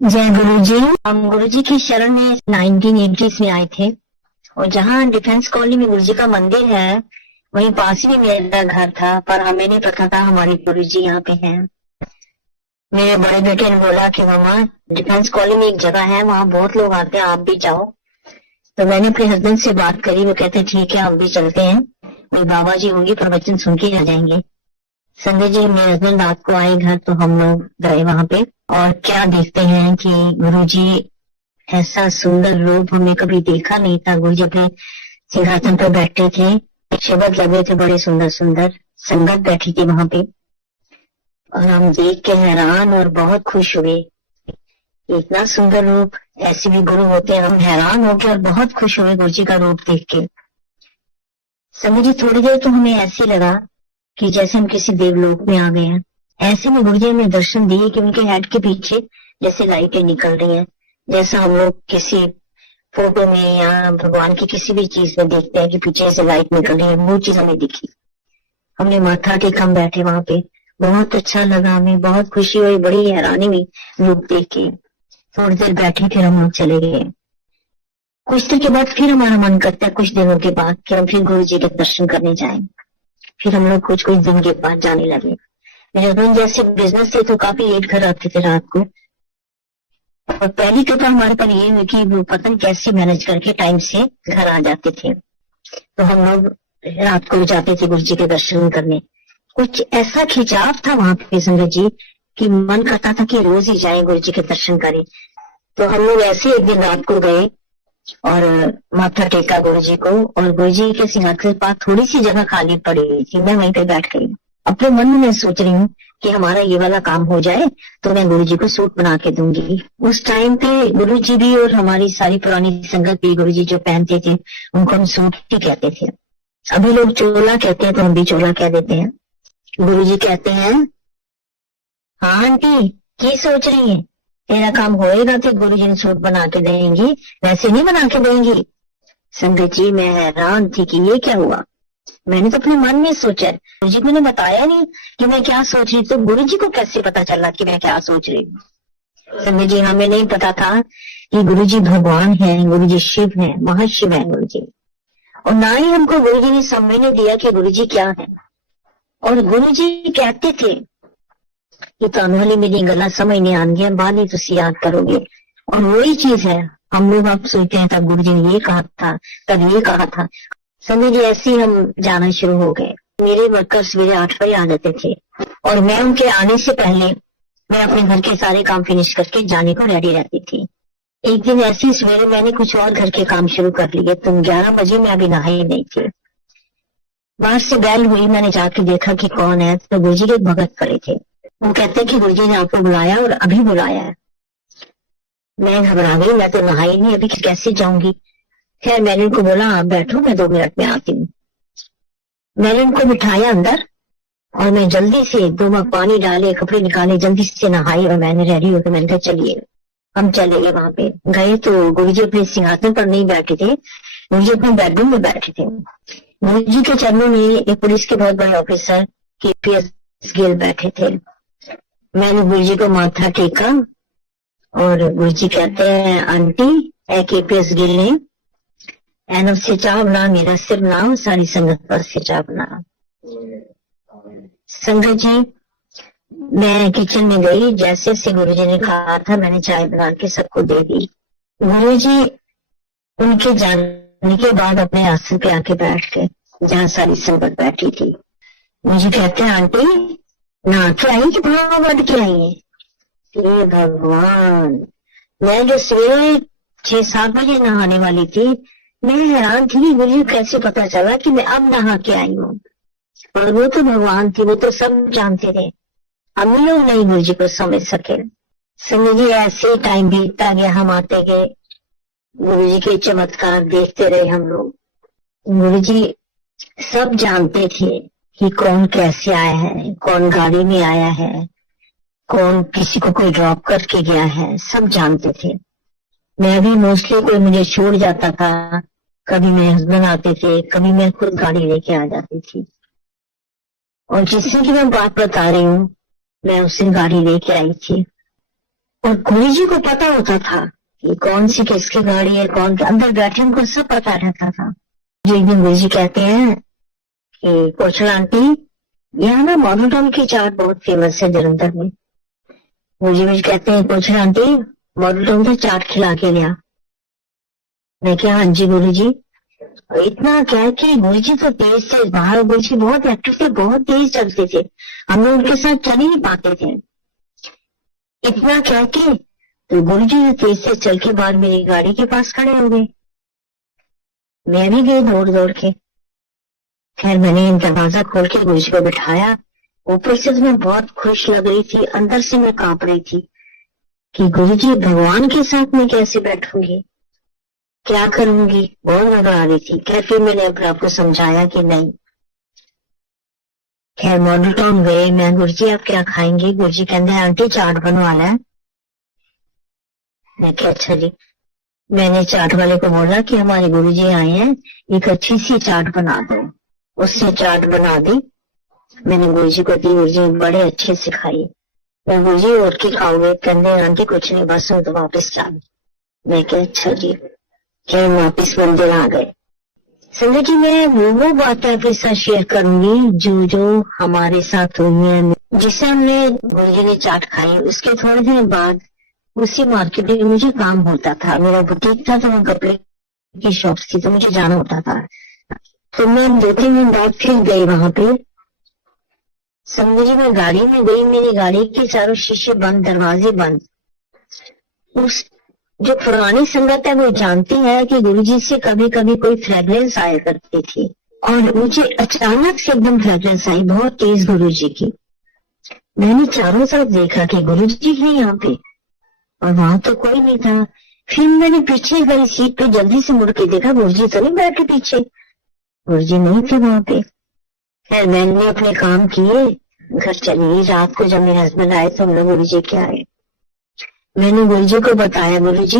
जय गुरु जी। हम गुरु जी की शरण में 1980s में आए थे और जहाँ डिफेंस कॉलोनी में गुरु जी का मंदिर है वहीं पास ही में मेरा घर था, पर हमें नहीं पता था हमारे गुरु जी यहाँ पे हैं। मेरे बड़े बेटे ने बोला कि मामा, डिफेंस कॉलोनी में एक जगह है, वहाँ बहुत लोग आते हैं, आप भी जाओ। तो मैंने अपने हस्बैंड से बात करी, वो कहते ठीक है हम भी चलते हैं, कोई बाबा जी होंगे प्रवचन सुन के आ जाएंगे। संजय जी, मेरे हस्बैंड रात को आए घर तो हम लोग गए वहां पे, और क्या देखते हैं कि गुरुजी ऐसा सुंदर रूप हमने कभी देखा नहीं था। गुरुजी अपने सिंहासन पर बैठे थे, शब्द लगे थे बड़े सुंदर सुंदर, संगत बैठी थी वहां पे, और हम देख के हैरान और बहुत खुश हुए। इतना सुंदर रूप, ऐसे भी गुरु होते हैं। हम हैरान हो गए और बहुत खुश हुए गुरुजी का रूप देख के। संजय जी, थोड़ी देर तो हमें ऐसे लगा कि जैसे हम किसी देवलोक में आ गए हैं। ऐसे में गुरुजी ने दर्शन दिए कि उनके हेड के पीछे जैसे लाइटें निकल रही हैं, जैसा हम लोग किसी फोटो में या भगवान की किसी भी चीज में देखते हैं कि पीछे से लाइट निकल रही है, वो चीज हमें दिखी। हमने माथा टेक हम बैठे वहां पे, बहुत अच्छा लगा, हमें बहुत खुशी हुई, बड़ी हैरानी हुई रूप देख के। थोड़ी देर बैठे फिर हम लोग चले गए। कुछ देर के बाद फिर हमारा मन करता है, कुछ दिनों के बाद, कि हम फिर गुरु जी के दर्शन करने जाएं। फिर हम लोग कुछ कुछ दिन के बाद जाने लगे। मेरे हस्बैंड जैसे बिजनेस से तो काफी लेट घर आते थे रात को, और पहली कृपा हमारे पर ये हुई कि वो पता नहीं कैसे मैनेज करके टाइम से घर आ जाते थे। तो हम लोग रात को जाते थे गुरु जी के दर्शन करने। कुछ ऐसा खिंचाव था वहां पे संगत जी कि मन करता था कि रोज ही जाए गुरु जी के दर्शन करें। तो हम लोग ऐसे एक दिन रात को गए और माथा टेका गुरु जी को, और गुरु जी के सिंहासन के पास थोड़ी सी जगह खाली पड़ी थी, मैं वहीं पे बैठ गई। अपने मन में मैं सोच रही हूँ कि हमारा ये वाला काम हो जाए तो मैं गुरु जी को सूट बना के दूंगी। उस टाइम पे गुरु जी भी और हमारी सारी पुरानी संगत भी गुरु जी जो पहनते थे उनको हम सूट ही कहते थे। अभी लोग चोला कहते हैं तो हम भी चोला कह देते हैं। गुरु जी कहते हैं, हाँ आंटी, क्या सोच रही है, तेरा काम होएगा तो गुरु जी ने सूट बना के देंगी, वैसे नहीं बना के देंगी। संगत जी, मैं हैरान थी कि ये क्या हुआ। मैंने तो अपने मन में सोचा, गुरु जी को ने बताया नहीं कि मैं क्या सोच रही, तो गुरु जी को कैसे पता चला कि मैं क्या सोच रही हूँ। संगत जी, हमें नहीं पता था कि गुरु जी भगवान है, गुरु जी शिव है, महाशिव है गुरु जी। और ना ही हमको गुरु जी ने समझने दिया कि गुरु जी क्या है। और गुरु जी कहते थे कि ਤੁਹਾਨੂੰ वाली मेरी गला समझ नहीं आएंगी, बाद ही तुम याद करोगे। और वही चीज है, हम लोग आप सोचते हैं तब गुरु जी ने ये कहा था, तब ये कहा था। संजय जी, ऐसे ही हम जाना शुरू हो गए। मेरे वर्कर सवेरे 8 बजे आ जाते थे और मैं उनके आने से पहले मैं अपने घर के सारे काम फिनिश करके जाने को रेडी रहती थी। एक दिन ऐसी सवेरे मैंने कुछ और घर के काम शुरू कर लिए, तुम 11 बजे मैं अभी नहाई नहीं थी। बाहर से बैल हुई, मैंने जाके देखा कि कौन है, तो गुरु जी के भगत खड़े थे। वो कहते कि गुरु जी ने आपको बुलाया और अभी बुलाया है। मैं घबरा गई, मैं तो नहाई नहीं, अभी कैसे जाऊंगी। खैर मैंने उनको बोला आप बैठो, मैं 2 मिनट में आती हूँ। मैंने उनको बिठाया अंदर और मैं जल्दी से 2 मग पानी डाले, कपड़े निकाले, जल्दी से नहाई और मैंने रेडी होकर मैंने कहा चलिए हम चले गए। वहां पे गए तो गुरु जी अपने सिंहासन पर नहीं बैठे थे, गुरु जी अपने बेडरूम में बैठे थे। गुरु जी के चरणों में एक पुलिस के बहुत बड़े ऑफिसर केपीएस गिल बैठे थे। मैंने गुरु जी को माथा टेका और गुरु जी कहते हैं, आंटी ए केपीएस गिल ने एन से चाह बना, मेरा सिर बनाओ, सारी संगत पर से चाह बना। संगत जी, मैं किचन में गई, जैसे से गुरु जी ने कहा था मैंने चाय बना के सबको दे दी। गुरु जी उनके जाने के बाद अपने आसन पे आके बैठ गए जहाँ सारी संगत बैठी थी। मुझे कहते हैं, आंटी नहा के आई कि भाव बढ़ के आई है। ये भगवान, मैं जो सवेरे 6-7 बजे नहाने वाली थी, मैं हैरान थी गुरु जी कैसे पता चला कि मैं अब नहा के आई हूँ। और वो तो भगवान थी, वो तो सब जानते थे, हम लोग नहीं गुरु जी को समझ सके। संजय जी, ऐसे ही टाइम बीतता गया, हम आते गए, गुरु जी के चमत्कार देखते रहे हम लोग। गुरु जी सब जानते थे कि कौन कैसे आया है, कौन गाड़ी में आया है, कौन किसी को कोई ड्रॉप करके गया है, सब जानते थे। मैं भी मोस्टली कोई मुझे छोड़ जाता था, कभी मेरे हस्बैंड आते थे, कभी मैं खुद गाड़ी लेके आ जाती थी। और जिससे की मैं बात बता रही हूँ, मैं उस दिन गाड़ी लेके आई थी। और गुरु जी को पता होता था कि कौन सी किसकी गाड़ी है, कौन अंदर बैठे, उनको सब पता रहता था। जो एक दिन गुरु जी कहते हैं कि कौशल आंटी, यहाँ ना मॉडल टाउन की चाट बहुत फेमस है जलंधर में। गुरु जी मुझे कहते हैं, कौशल आंटी मॉडल टाउन से चाट खिला के लिया। मैं क्या, हाँ जी गुरु जी। इतना क्या है कि गुरु जी तो तेज थे, बाहर गुरु जी बहुत एक्टिव थे, बहुत तेज चलते थे, हम लोग उनके साथ चल ही नहीं पाते थे। इतना क्या कि तो गुरु जी तेज से चल के बाद मेरी गाड़ी के पास खड़े हो गए। मैं भी गई दौड़ दौड़ के। खैर मैंने दरवाजा खोल के गुरु जी को बिठाया। ऊपर से तो मैं बहुत खुश लग रही थी, अंदर से मैं कांप रही थी कि गुरु जी भगवान के साथ मैं कैसे बैठूंगी, क्या करूंगी, बहुत घबरा रही थी। खैर फिर मैंने अपने आप को समझाया कि नहीं। खैर मॉडल टाउन गए। मैं, गुरु जी आप क्या खाएंगे? गुरु जी कहते हैं आंटी चाट बनवाना है। मैं क्या, अच्छा जी। मैंने चाट वाले को बोला कि हमारे गुरु जी आए हैं, एक अच्छी सी चाट बना दो। उससे चाट बना दी, मैंने गुरु जी को दी। गुरु जी बड़े अच्छे से खाई। मैं, गुरु जी और की खाओगे? कहते हैं आंटी कुछ नहीं, बस हम तो वापिस चाट। मैं क्या, अच्छा जी। क्या वापिस मंदिर आ गए। संजय जी मैं वो बातें आपके साथ शेयर करूंगी जो जो हमारे साथ हुई है। जिससे हमने गुरु जी ने चाट खाई, उसके थोड़े दिन बाद उसी मार्केट में मुझे काम होता था। मेरा बुटीक था तो मैं कपड़े की शॉप थी, तो मुझे जाना होता था। तो मैं 2-3 दिन बाद फिर गई वहां पे। संजय जी मैं गाड़ी में गई, मेरी गाड़ी के चारों शीशे बंद, दरवाजे बंद। उस जो पुरानी संगत है वो जानती है कि गुरुजी से कभी कभी कोई फ्रेग्रेंस आया करती थी, और मुझे अचानक से एकदम फ्रेग्रेंस आई, बहुत तेज गुरुजी की। मैंने चारों तरफ देखा कि गुरुजी है यहाँ पे, और वहां तो कोई नहीं था। फिर मैंने पीछे गई सीट पे, जल्दी से मुड़ के देखा गुरुजी तो नहीं बैठे पीछे, गुरुजी नहीं थे वहां पे। फिर मैंने अपने काम किए, घर चली गई। रात को जब मेरे हस्बैंड आए तो हम लोग गुरुजी के आए। मैंने गुरुजी को बताया, गुरुजी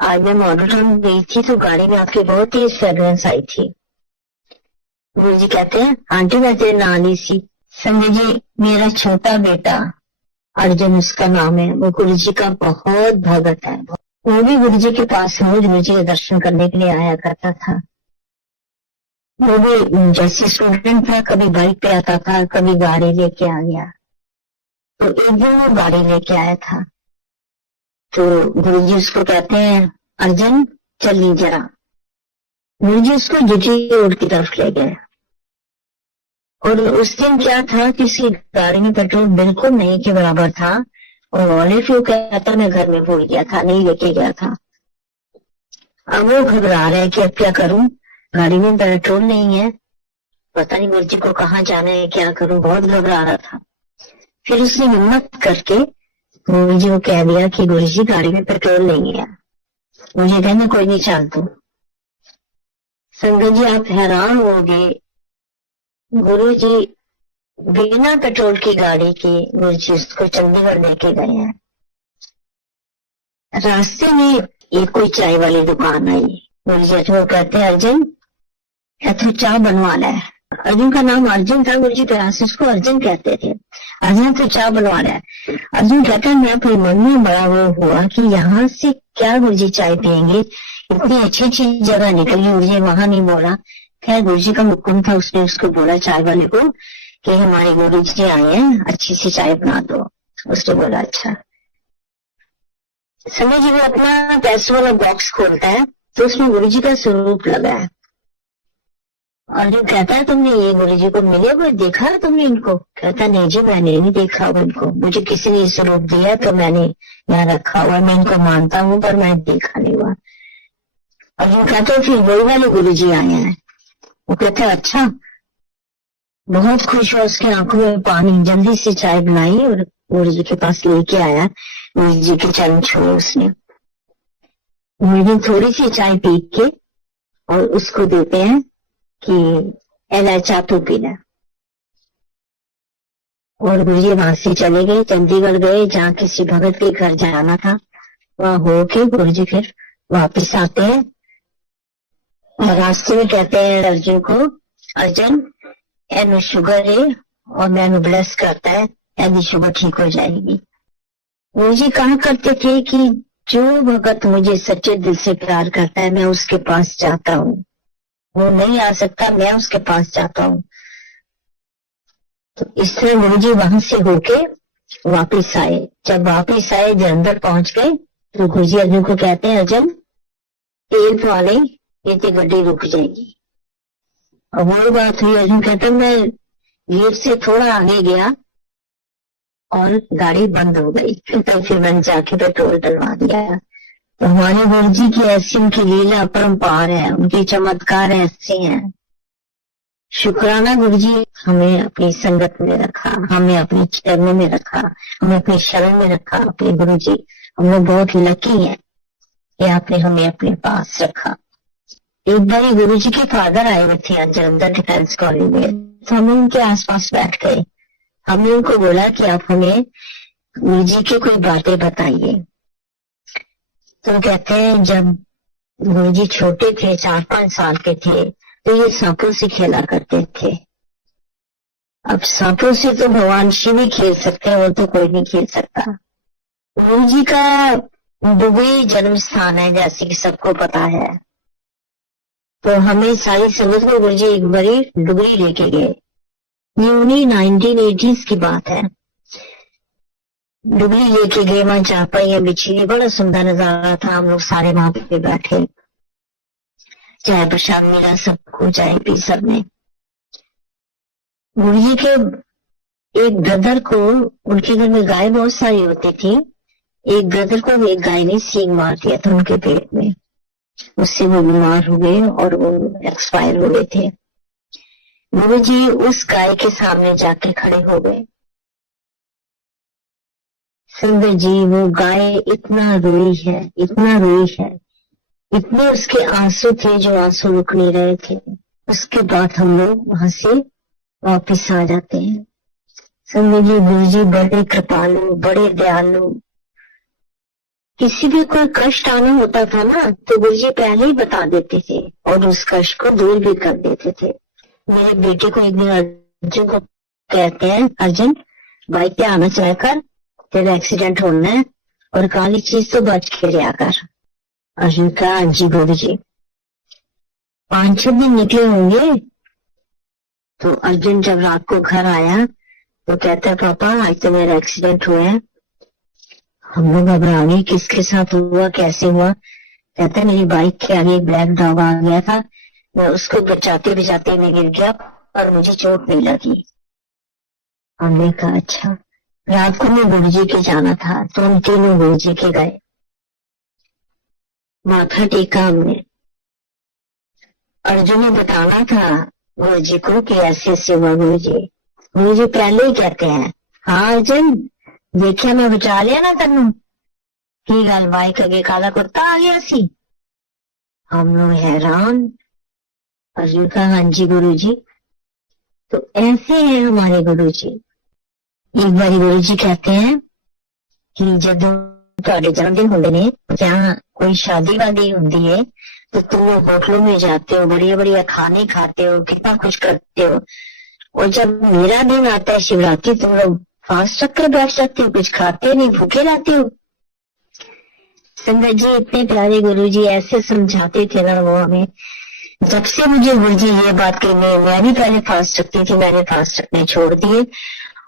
आज मैं मॉडल टाउन गई थी तो गाड़ी में आपकी बहुत तेज फ्रेग्रेंस आई थी। गुरुजी कहते हैं आंटी मैं तेरे नाम ली सी। संजय जी मेरा छोटा बेटा अर्जुन उसका नाम है, वो गुरुजी का बहुत भगत है। वो भी गुरुजी के पास रोज गुरुजी के दर्शन करने के लिए आया करता था। वो भी जैसे स्टूडेंट था, कभी बाइक पे आता था, कभी गाड़ी लेके आ गया। तो एक दिन वो गाड़ी लेके आया था, तो गुरुजी उसको कहते हैं अर्जुन चलिए जरा। गुरुजी उसको जीटी रोड की तरफ ले गए। और उस दिन क्या था कि उसकी गाड़ी में पेट्रोल बिल्कुल नहीं के बराबर था, और वॉलेट भी कहता मैं घर में भूल गया था, नहीं लेके गया था। अब वो घबरा रहा है कि अब क्या करूं, गाड़ी में पेट्रोल नहीं है, पता नहीं गुरुजी को कहाँ जाना है, क्या करूं, बहुत घबरा रहा था। फिर उसने हिम्मत करके गुरुजी को कह दिया कि गुरुजी गाड़ी में पेट्रोल नहीं है। मुझे कहना कोई नहीं, चल तू। संगत जी आप हैरान हो गए, गुरुजी बिना पेट्रोल की गाड़ी के गुरुजी उसको चंडीगढ़ लेके गए हैं। रास्ते में एक कोई चाय वाली दुकान आई। गुरुजी को कहते हैं अर्जुन तो चाय बनवाना है। अर्जुन का नाम अर्जुन था, गुरुजी प्यार से उसको अर्जुन कहते थे। अर्जुन तो चाय बनवाना है। अर्जुन कहता है मैं अपनी मन में बड़ा वो हुआ कि यहाँ से क्या गुरुजी चाय पियेंगे, इतनी अच्छी अच्छी जगह निकली, मुझे वहां नहीं बोला। खैर गुरुजी का हुक्म था, उसने उसको बोला चाय वाले को कि हमारे गुरुजी आए हैं, अच्छी सी चाय बना दो। उसने बोला अच्छा। समय जी वो अपना पैसों वाला बॉक्स खोलता है तो उसमें गुरुजी का स्वरूप लगा है। अर्जुन कहता है तुमने ये गुरुजी को मिले हुए देखा है तुमने इनको? कहता नहीं जी मैंने नहीं देखा इनको, मुझे किसी ने स्वरूप दिया तो मैंने यहाँ रखा हुआ, मैं इनको मानता हूँ पर मैं देखा नहीं हुआ। अर्जुन कहता है फिर वही वाले गुरुजी आए हैं। वो कहता है अच्छा। बहुत खुश हुआ, उसकी आंखों में पानी, जल्दी से चाय बनाई और गुरुजी के पास लेके आया। गुरुजी के चरण छुए उसने। गुरुजी थोड़ी सी चाय पी के और उसको देते हैं कि एला चाह तू पीना। और गुरुजी वहां से चले गए, चंडीगढ़ गए, जहाँ किसी भगत के घर जाना था। वहां होके गुरुजी फिर वापिस आते हैं और रास्ते में कहते हैं अर्जुन को अर्जुन एनु शुगर है और मैंने ब्लेस करता है, एनी शुगर ठीक हो जाएगी। गुरु जी कहा करते थे कि जो भगत मुझे सच्चे दिल से प्यार करता है मैं उसके पास जाता हूँ, वो नहीं आ सकता, मैं उसके पास जाता हूँ। तो इस तरह गुरु जी वहां से होके वापिस आए। जब वापिस आए, जलंधर पहुंच गए, तो गुरु जी अर्जुन को कहते हैं, अर्जुन तेल पा ले, ये तो गड्डी रुक जाएगी। और वो बात हुई, अर्जुन कहता मैं गेट से थोड़ा आगे गया और गाड़ी बंद हो गई, फिर मैंने जाके पेट्रोल डलवा दिया। तो हमारे गुरु जी की ऐसी उनकी लीला अपरंपार है, उनके चमत्कार ऐसे हैं। शुक्राना गुरु जी हमें अपनी संगत में रखा, हमें अपने चरणों में रखा, हमें अपनी शरण में रखा। अपने गुरु जी हम लोग बहुत लकी हैं कि आपने हमें अपने पास रखा। एक बार गुरु जी के फादर आए हुए थे जलंधर डिफेंस कॉलेज में, तो हम उनके आसपास बैठ गए। हमने उनको बोला कि आप हमें गुरु जी की कोई बातें बताइए। तो कहते हैं जब गुरु जी छोटे थे, 4-5 साल के थे, तो ये सांपों से खेला करते थे। अब सांपों से तो भगवान शिव ही खेल सकते हैं, वो तो कोई नहीं खेल सकता। गुरु जी का दुबई जन्म स्थान है, जैसे कि सबको पता है। तो हमें सारी संगत को गुरु जी एक बारी डुबरी लेके गए। ये उन्हीं 1980s की बात है। डुबरी लेके गए, वहां चापाइयां बिछी, बड़ा सुंदर नजारा था। हम लोग सारे वहां पे बैठे, चाय प्रसाद मिला सबको, चाय पी सबने। गुरु जी के एक ब्रदर को, उनके घर में गाय बहुत सारी होती थी, एक ब्रदर को एक गाय ने सींग मार दिया था उनके पेट में। उससे वो बीमार हो गए और वो एक्सपायर हो गए थे। गुरु जी उस गाय के सामने जाके खड़े हो गए। संगत जी वो गाय इतना रोई है, इतना रोई है, इतने उसके आंसू थे जो आंसू रुक नहीं रहे थे। उसके बाद हम लोग वहां से वापिस आ जाते हैं। संगत जी गुरु जी बड़े कृपालु, बड़े दयालु। किसी भी कोई कष्ट आना होता था ना, तो गुरु जी पहले ही बता देते थे और उस कष्ट को दूर भी कर देते थे। मेरे बेटे को एक दिन अर्जुन को कहते हैं, अर्जुन बाइक पे आना चला कर, तेरा एक्सीडेंट होना है और काली चीज तो बच के लिया कर। अर्जुन कहा जी गुरु जी। 5-6 दिन निकले होंगे, तो अर्जुन जब रात को घर आया तो कहता है पापा आज तो मेरा एक्सीडेंट हुआ है। हम लोग घबरा गए, किसके साथ हुआ, कैसे हुआ। कहता है मेरी बाइक के आगे एक ब्लैक डॉग आ गया था, मैं उसको बचाते बचाते मैं गिर गया और मुझे चोट नहीं लगी। हमने कहा अच्छा। रात को मैं गुरु जी के जाना था, तो हम तीनों गुरु जी के गए, माथा टेका हमने। अर्जुन ने बताना था गुरु जी को कि ऐसे ऐसे हुआ। गुरु जी पहले ही कहते हैं, हाँ अर्जुन देखिया मैं बचा लिया ना तेनू, की गल बाइक अगे काला कुत्ता आ गया सी। हम लोग हैरान। अर्जुन का हाँ जी गुरु जी। तो ऐसे हैं हमारे गुरु जी। एक बार गुरु जी कहते हैं कि जब ਤੁਹਾਡੇ जन्मदिन होंगे ने, जहाँ कोई शादी वादी होती है, तो तुम लोग होटलों में जाते हो, बढ़िया बढ़िया खाने खाते हो, कितना कुछ करते हो। और जब मेरा दिन आता है शिवरात्रि, तुम लोग फास्ट रख कर बैठ जाते हो, कुछ खाते नहीं, भूखे रहते हो। संगत जी इतने प्यारे गुरु जी ऐसे समझाते थे ना वो हमें। जब से मुझे गुरु जी ये बात कही, मैं भी पहले फास्ट रखती थी, मैंने फास्ट रखने छोड़ दिए।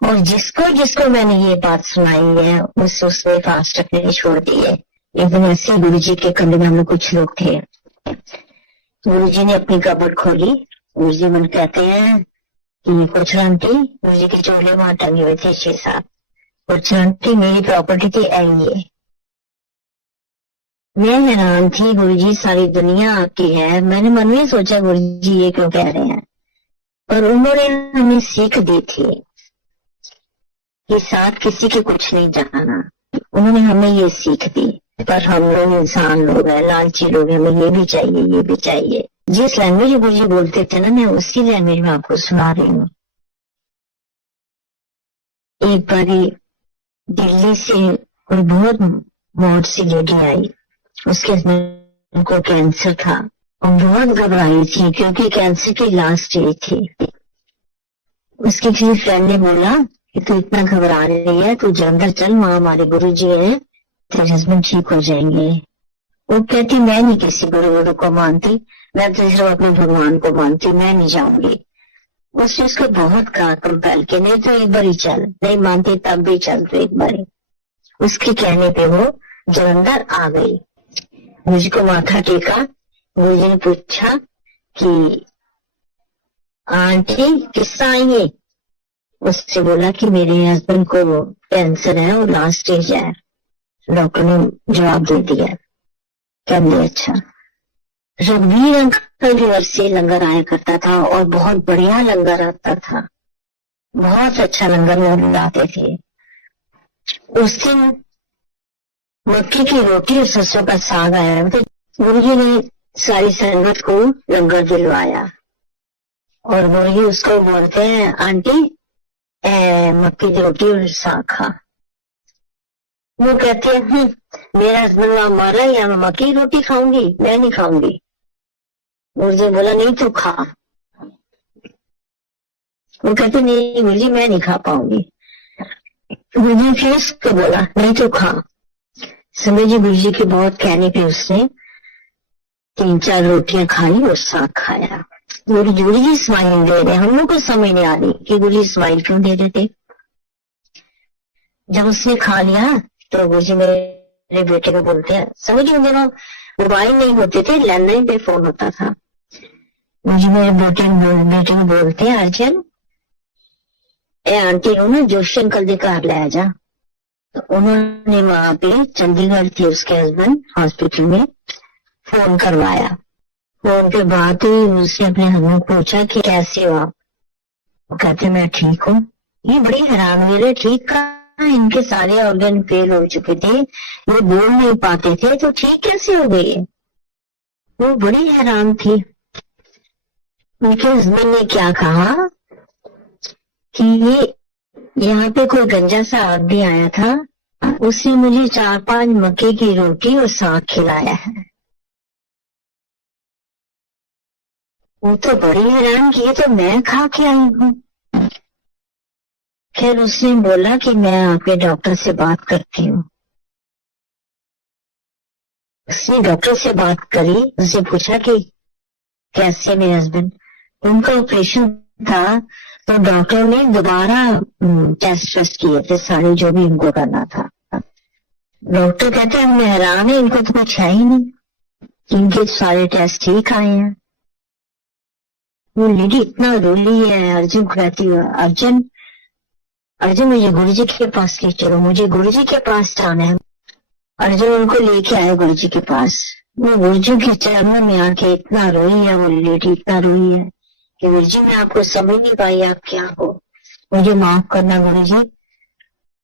और जिसको जिसको मैंने ये बात सुनाई है उसने फास्ट रखने छोड़ दिए। एक दिन ऐसे गुरु जी के कमरे में कुछ लोग थे। गुरु जी ने अपनी कबर्ड खोली। गुरु जी मन कहते हैं कि कुछ आंटी, गुरु जी के चोले वहां टंगे हुए थे 6-7। कुछ आंटी मेरी प्रॉपर्टी थी आइए। मैं हैरान थी, गुरु जी सारी दुनिया आपकी है। मैंने मन में सोचा गुरु जी ये क्यों कह रहे हैं, पर उन्होंने हमें सीख दी थी कि साथ किसी के कुछ नहीं जाना। उन्होंने हमें ये सीख दी। पर हम लोग इंसान लोग हैं, लालची लोग हैं, हमें ये भी चाहिए, ये भी चाहिए। जिस लैंग्वेज गुरु जी बोलते थे ना, मैं उसी लैंग्वेज में आपको सुना रही हूँ। एक बारी दिल्ली से कोई बहुत मौत सी लेडी आई, उसके हस्बैंड को कैंसर था और बहुत घबराई थी क्योंकि कैंसर की लास्ट स्टेज थी। उसकी किसी फ्रेंड ने बोला कि तू इतना घबरा रही है, तू जलंधर चल, वहां हमारे गुरु जी है, तेरे हस्बैंड ठीक हो जाएंगे। वो कहती मैं नहीं किसी गुरु को मानती, मैं तो सिर्फ अपने भगवान को मानती, मैं नहीं जाऊंगी। उसने उसको बहुत कहा कंपेल के, नहीं तो एक बार ही चल, नहीं मानती तब भी चल तो एक बार। उसके कहने पे वो जलंधर आ गई। मुझको माथा टेका, मुझे ने पूछा कि आंटी किस आई है। उससे बोला कि मेरे हस्बैंड को कैंसर है और लास्ट स्टेज है। डॉक्टर ने जवाब दे दिया। कहने अच्छा। रघुवीर अंकल के घर से लंगर आया करता था और बहुत बढ़िया लंगर आता था, बहुत अच्छा लंगर वो लाते थे। उस दिन मक्के की रोटी और सरसों का साग आया, तो गुरुजी ने सारी संगत को लंगर दिलवाया और गुरुजी उसको बोलते हैं आंटी मक्की की रोटी और साग खा। वो कहते हैं मेरा हस्बैंड वहां मारा या मैं मक्की की रोटी खाऊंगी, मैं नहीं खाऊंगी। गुरुजी बोला नहीं तू खा। वो कहते नहीं गुरुजी मैं नहीं खा पाऊंगी। गुरुजी फिर उसको बोला नहीं तू खा। समय जी गुरुजी के बहुत कहने पे उसने 3-4 रोटियां खाई और साग खाया। गुरुजी स्माइल दे रहे, हम लोग को समझ नहीं आ रही कि गुरुजी स्माइल क्यों दे रहे थे। जब उसने खा लिया तो गुरुजी मेरे बेटे को बोलते हैं, समझिए उन दिनों मोबाइल नहीं होते थे, लैंडलाइन पे फोन होता था। मुझे मेरे बेटे को बोलते हैं अर्जन ए आंटी को ना जोशी अंकल के घर ले जा। तो उन्होंने वहां पे चंडीगढ़ थे उसके हस्बैंड हॉस्पिटल में, फोन करवाया। फोन के बाद ही उसने अपने हस्बैंड को पूछा कि कैसे हो आप। वो कहते मैं ठीक हूँ। ये बड़ी हैरान हुई रहे, ठीक कहा, इनके सारे ऑर्गन फेल हो चुके थे, ये बोल नहीं पाते थे, तो ठीक कैसे हो गए। वो बड़ी हैरान थी। उनके हस्बैंड ने क्या कहा कि ये यहाँ पे कोई गंजा सा आदमी आया था, उसने मुझे 4-5 मक्के की रोटी और साग खिलाया है। वो तो बड़ी हैरान की, तो मैं खा के आई हूँ। फिर उसने बोला कि मैं आपके डॉक्टर से बात करती हूँ। उसने डॉक्टर से बात करी, उससे पूछा कि कैसे मेरे हस्बैंड, उनका ऑपरेशन था तो डॉक्टर ने दोबारा टेस्ट किए थे सारे जो भी उनको करना था। डॉक्टर कहते हैं हम हैरान है, इनको तो कुछ है ही नहीं, इनके सारे टेस्ट ठीक आए हैं। वो लेडी इतना रोली है, अर्जुन को कहती है अर्जुन अर्जुन मुझे गुरुजी के पास ले चलो, मुझे गुरुजी के पास जाना है। अर्जुन उनको लेके आए गुरुजी के पास। वो गुरुजी के चरणों में आके इतना रोई है, वो लेडी इतना रोई है कि गुरुजी मैं आपको समझ नहीं पाई, आप क्या हो, मुझे माफ करना गुरुजी,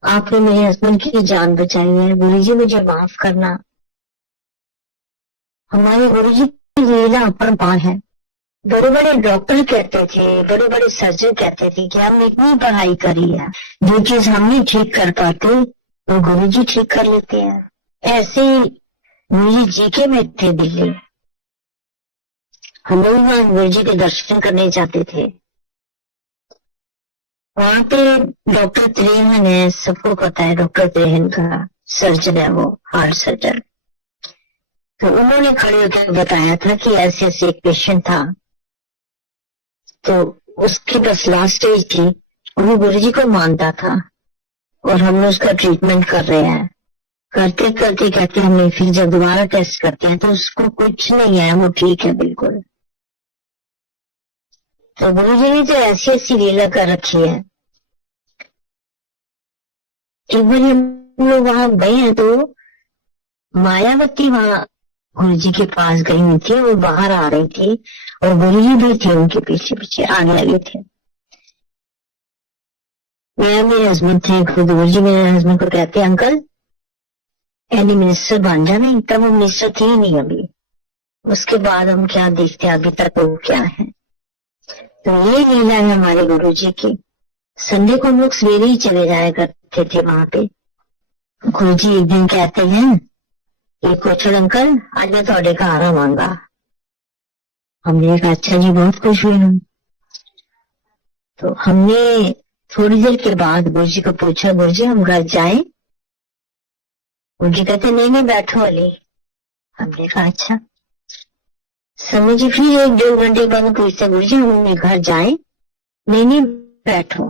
आपने मेरे हस्बैंड की जान बचाई है, गुरुजी मुझे माफ करना। हमारे गुरुजी की लीला अपरंपार है। बड़े बड़े डॉक्टर कहते थे, बड़े बड़े सर्जन कहते थे कि हमने इतनी पढ़ाई करी है, जो चीज हम नहीं ठीक कर पाते वो गुरुजी ठीक कर लेते हैं। ऐसे गुरुजी जीके में थे दिल्ली, हम लोग वहां गुरुजी के दर्शन करने जाते थे। वहां पे डॉक्टर त्रेहन है, सबको पता है डॉक्टर त्रेहन का, सर्जन है वो, हार्ट सर्जन। तो उन्होंने खड़े होकर बताया था कि ऐसे ऐसे एक पेशेंट था, तो उसकी बस लास्ट स्टेज थी, वो गुरुजी को मानता था और हमने उसका ट्रीटमेंट कर रहे हैं। करते करते कहते हमने फिर जब दोबारा टेस्ट करते हैं तो उसको कुछ नहीं है, वो ठीक है बिल्कुल। तो गुरुजी ने तो ऐसी ऐसी लीला कर रखी है। एक बार हम लोग वहां गए हैं तो मायावती वहां गुरुजी के पास गई हुई थी, वो बाहर आ रही थी और गुरुजी भी थे उनके पीछे पीछे आने लगे थे। मेरे हस्बैंड थे, गुरुजी मेरे हस्बैंड को कहते अंकल एनी मिनिस्टर बन जाने, तब वो मिनिस्टर थे ही नहीं अभी, उसके बाद हम क्या देखते अभी तक वो क्या है। तो ये लीला है हमारे गुरुजी की। संडे को हम लोग सवेरे ही चले जाया करते थे वहां पे। गुरुजी एक दिन कहते हैं ये कोचर अंकल आज मैं थोड़े घर आवांगा। हमने कहा अच्छा जी, बहुत खुश हुई हम। तो हमने थोड़ी देर के बाद गुरु जी को पूछा, गुरु जी हम घर जाए? गुरु जी कहते नहीं नहीं बैठो अली। हमने कहा अच्छा। समय जी फिर 1-2 घंटे बाद पूछते, गुरु जी हम घर जाए? नहीं नहीं बैठो।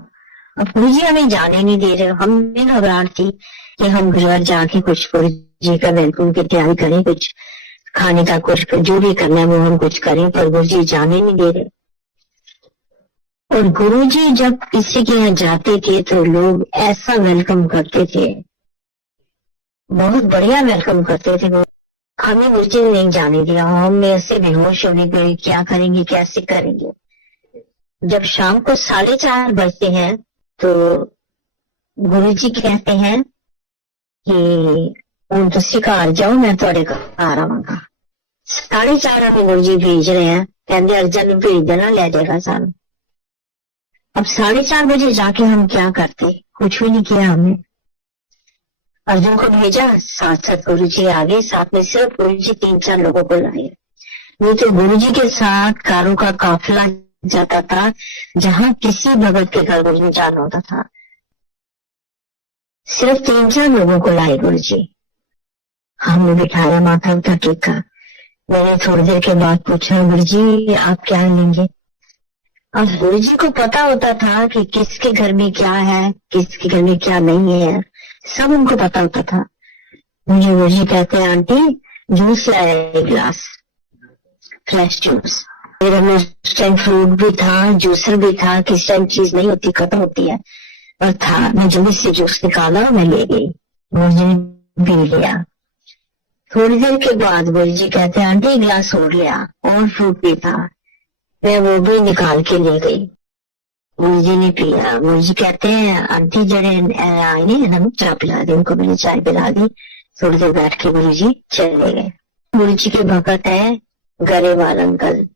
अब गुरु जी हमें जाने नहीं दे रहे। हमें घबराहट थी कि हम घर जाके कुछ गुरु जी का वेलकम की तैयारी करें, कुछ खाने का, कुछ जो भी करना है वो हम कुछ करें, पर गुरु जी जाने नहीं दे रहे। और गुरु जी जब किसी के यहाँ जाते थे तो लोग ऐसा वेलकम करते थे, बहुत बढ़िया वेलकम करते थे। वो हमें गुरु जी ने नहीं जाने दिया। हम ऐसे बेहोश होने गए, क्या करेंगे, कैसे करेंगे। जब शाम को 4:30 बजते हैं तो गुरु जी कहते हैं कि ਹੁਣ ਤੁਸੀਂ ਘਰ ਜਾओ, मैं ਤੁਹਾਡੇ ਘਰ ਆਵਾਂਗਾ। 4:30 हमें गुरु जी भेज रहे हैं, कहते अर्जन ਨੂੰ भेज देना, ले जाएगा सानू। अब 4:30 बजे जाके हम क्या करते, कुछ भी नहीं किया हमने। अर्जुन को भेजा, साथ साथ गुरु जी आ गए। साथ में सिर्फ गुरु जी 3-4 लोगों को लाए, नहीं तो गुरु जी के साथ कारों का काफिला जाता था। जहां किसी भगत के घर गुरु जी जाना होता था, सिर्फ 3-4 लोगों को लाए गुरु जी। हमने बिठाया, माथा उठा टेका। मैंने थोड़ी देर के बाद पूछा, गुरु जी आप क्या लेंगे? अब गुरु जी को पता होता था कि किसके घर में क्या है, किसके घर में क्या नहीं है, सब उनको पता होता था। मुझे गुरु जी कहते हैं, आंटी जूस लाया 1 गिलास, फ्रेश जूस। फिर हमें उस टाइम फ्रूट भी था, जूसर भी था। किस टाइम चीज नहीं होती, खत्म होती है, और था। मैं जल्दी से जूस निकाला, मैं ले गई, गुरु जी ने पी लिया। थोड़ी देर के बाद गुरु जी कहते हैं, आंटी 1 गिलास और लिया, और फ्रूट भी था, मैं वो भी निकाल के ले गई। गुरु जी ने पिया। गुरु जी कहते हैं, आंटी जड़े आए ने ना चाय पिला दी। उनको मैंने चाय पिला दी। थोड़ी देर बैठ के गुरु जी चले गए। गुरु जी के भगत है गरेवाल अंकल,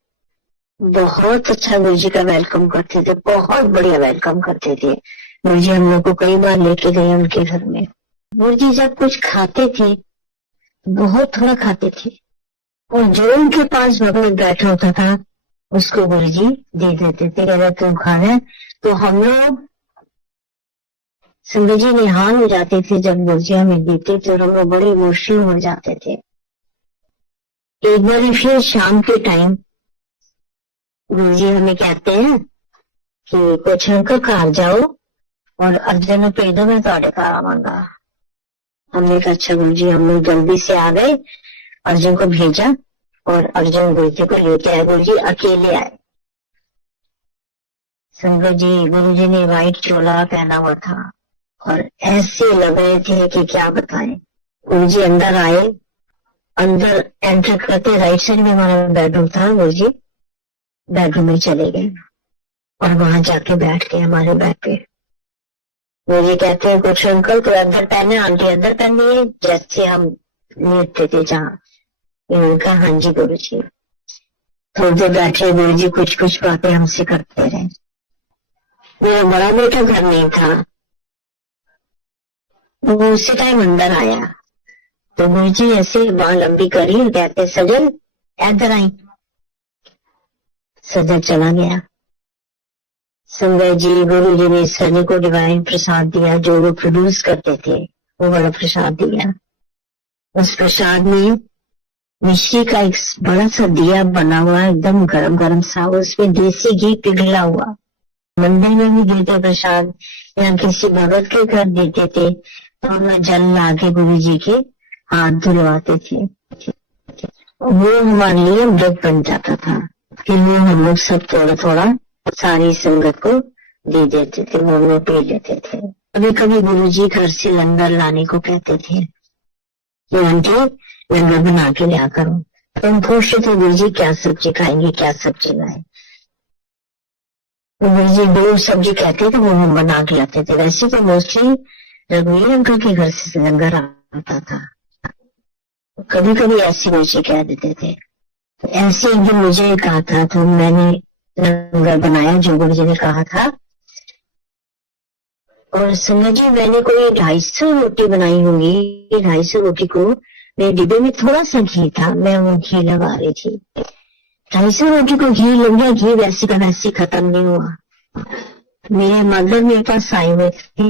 बहुत अच्छा गुरु जी का वेलकम करते थे, बहुत बढ़िया वेलकम करते थे। गुरु जी हम लोग को कई बार लेके गए उनके घर में। गुरु जी जब कुछ खाते थे बहुत थोड़ा खाते थे, और जो उनके पास भगत बैठा होता था उसको गुरु जी दे देते थे। अगर तुम खाना है तो हम लोग संगत जी निहाल हो जाते थे जब गुरु जी हमें देते थे, और हम लोग बड़े इमोशनल हो जाते थे। एक बार फिर शाम के टाइम गुरु जी हमें कहते हैं कि कुछ अंकल घर जाओ और अर्जन को भेज दो, मैं ਤੁਹਾਡੇ घर आवांगा। हमने कहा अच्छा गुरु जी। हम लोग जल्दी से आ गए, अर्जुन को भेजा और अर्जुन गुरु जी को लेके आए। गुरु जी अकेले आए। संगत जी गुरु जी ने व्हाइट चोला पहना हुआ था और ऐसे लग रहे थे कि क्या बताएं। गुरु जी अंदर आए, अंदर एंटर करते राइट साइड में हमारा बेडरूम था। गुरु जी बेडरूम में चले गए और वहां जाके बैठ गए हमारे बेड पे। गुरु जी कहते हैं, कुछ अंकल तो अंदर पहने, आंटी अंदर पहनी है, जैसे हम लेटते थे जहाँ। उनका हाँ जी गुरु जी। थोड़ी देर बैठे, गुरु जी कुछ कुछ बातें हमसे करते रहे। मेरा बड़ा बेटा घर नहीं था, वो उसी टाइम अंदर आया तो गुरु जी ऐसे बाल लंबी करी और कहते, सजल इधर आई। सजल चला गया। संगत जी गुरु जी ने सनी को डिवाइन प्रसाद दिया, जो वो प्रोड्यूस करते थे, वो बड़ा प्रसाद दिया। उस प्रसाद में मिश्री का एक बड़ा सा दिया बना हुआ, एकदम गरम गरम सा, उसमें देसी घी पिघला हुआ। मंदिर में भी देते प्रसाद, या किसी भगत के घर देते थे तो हम जल ला के गुरु जी के हाथ धुलवाते थे। वो हमारे लिए व्रत बन जाता था। फिर वो हम लोग सब थोड़ा थोड़ा सारी संगत को दे देते थे, वो लोग पी लेते थे। कभी कभी गुरु जी घर से लंगर लाने को कहते थे कि आंटी लंगर बना के लिया करो। तो हम पूछते थे गुरु जी क्या सब्जी खाएंगे, क्या सब्जी लाए। तो गुरु जी 2 सब्जी कहते थे, वो हम बना के लाते थे। वैसे तो मोस्टली रघुवीर अंकल के घर से लंगर आता था, कभी कभी ऐसे गुरु जी कह देते थे। तो ऐसे एक दिन मुझे कहा था तो मैंने लंगर बनाया जो गुरु जी ने कहा था। और संगत जी मैंने कोई 250 रोटी बनाई होंगी। 250 रोटी को मेरे डिब्बे में थोड़ा सा घी था, मैं वो घी लगा रही थी। 250 रोटी को घी लग गया। घी वैसे का वैसे खत्म नहीं हुआ। मेरे मदर मेरे पास आए हुए थे।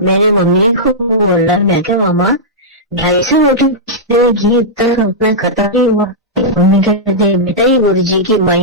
मैंने मम्मी को बोला, मैं क्या मामा 250 रोटी घी इतना अपना खत्म ही हुआ। मम्मी कहते बेटा ये गुरु जी की माई